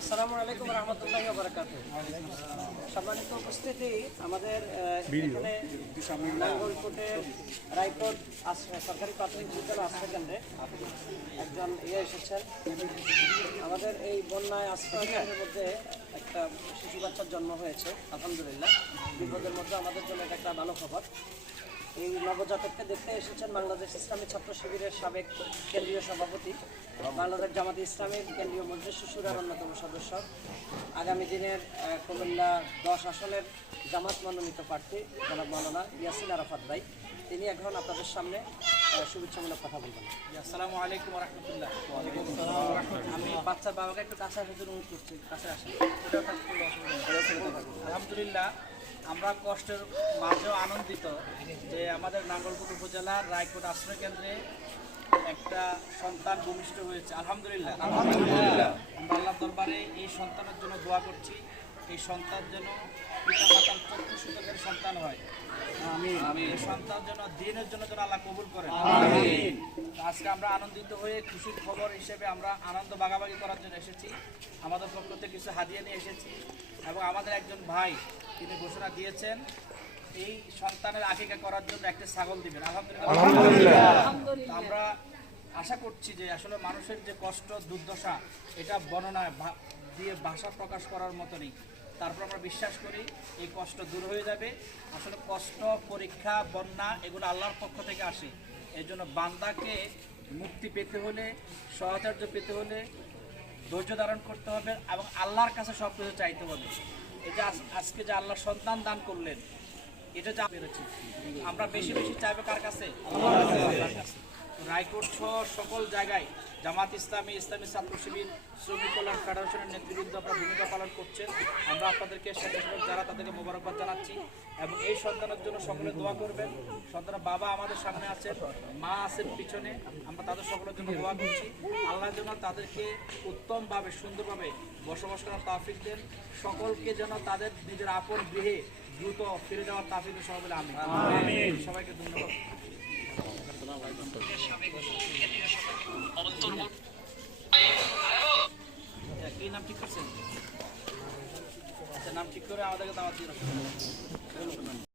আসসালামু আলাইকুম রহমতুল্লাহি বারাকাতু সম্মানিত উপস্থিতি আমাদের এখানে রায়কোট আশ্রয় সরকারি প্রাথমিক বিদ্যালয় আশ্রয় কেন্দ্রে একজন ইয়ে এসেছেন। আমাদের এই বন্যায় আশ্রয় কেন্দ্রের মধ্যে একটা শিশু বাচ্চার জন্ম হয়েছে আলহামদুলিল্লাহ। বিপদের মধ্যে আমাদের জন্য এটা একটা ভালো খবর। এই নবজাতককে দেখতে এসেছেন বাংলাদেশ ইসলামী ছাত্র শিবিরের সাবেক কেন্দ্রীয় সভাপতি বাংলাদেশ জামাতে ইসলামীর কেন্দ্রীয় মজলিস শিশুরার অন্যতম সদস্য। আগামী দিনের কুমিল্লা দশ আসনের জামাত মনোনীত প্রার্থী জনাব মাওলানা ইয়াসিন আরাফাত ভাই। তিনি এখন আপনাদের সামনে শুভেচ্ছামূলক কথা বলবেন। আসসালামু আলাইকুম রহমতুল্লাহ আমি বাচ্চার বাবাকে একটু কাছে আসার জন্য অনুরোধ করছি কাছে আসেন। আলহামদুলিল্লাহ। আমরা কষ্টের মাঝেও আনন্দিত যে আমাদের নাঙ্গলকোট উপজেলার রায়কোট আশ্রয় কেন্দ্রে একটা সন্তান ভূমিষ্ঠ হয়েছে। আলহামদুলিল্লাহ। আলহামদুলিল্লাহ। আমরা আল্লাহ দরবারে এই সন্তানের জন্য দোয়া করছি। এই সন্তান যেন পিতা মাতার চক্ষু সন্তান হয়। আমি আমি এই সন্তান যেন দিনের জন্য যেন আল্লাহ কবুল করেন। আজকে আমরা আনন্দিত হয়ে খুশির খবর হিসেবে আমরা আনন্দ ভাগাভাগি করার জন্য এসেছি। আমাদের পক্ষ থেকে কিছু হাদিয়া নিয়ে এসেছি এবং আমাদের একজন ভাই তিনি ঘোষণা দিয়েছেন এই সন্তানের আকিকা করার জন্য একটা ছাগল দিবেন। আলহামদুলিল্লাহ। আমরা আশা করছি যে আসলে মানুষের যে কষ্ট দুর্দশা এটা বর্ণনায় ভা- দিয়ে ভাষা প্রকাশ করার মতো নেই তারপর আমরা বিশ্বাস করি এই কষ্ট দূর হয়ে যাবে। আসলে কষ্ট পরীক্ষা বন্যা এগুলো আল্লাহর পক্ষ থেকে আসে। এই জন্য বান্দাকে মুক্তি পেতে হলে, সহচার্য পেতে হলে ধৈর্য ধারণ করতে হবে এবং আল্লাহর কাছে সব কিছু চাইতে হবে। এই যে আজকে যে আল্লাহ সন্তান দান করলেন, এটা যা বেরোচ্ছে আমরা বেশি বেশি চাইব কার আল্লাহর কাছে। রায়কোট সহ সকল জায়গায় জামাত ইসলামী ইসলামী ছাত্র শিবির শ্রমিক কল্যাণ ফেডারেশনের নেতৃবৃন্দ আপনারা ভূমিকা পালন করছেন। আমরা আপনাদেরকে স্বেচ্ছাসেবক যারা তাদেরকে মোবারকবাদ জানাচ্ছি এবং এই সন্তানের জন্য সকলে দোয়া করবেন। সন্তানের বাবা আমাদের সামনে আছেন মা আছেন পিছনে আমরা তাদের সকলের জন্য দোয়া করছি। আল্লাহ যেন তাদেরকে উত্তমভাবে সুন্দরভাবে বসবাস করার তাফিক দেন। সকলকে যেন তাদের নিজের আপন গৃহে দ্রুত ফিরে যাওয়ার তাফিক সহ বলে আমি সবাইকে ধন্যবাদ। নাম ঠিক করছেন আচ্ছা নাম ঠিক করে আমাদেরকে দাওয়াত দিয়ে।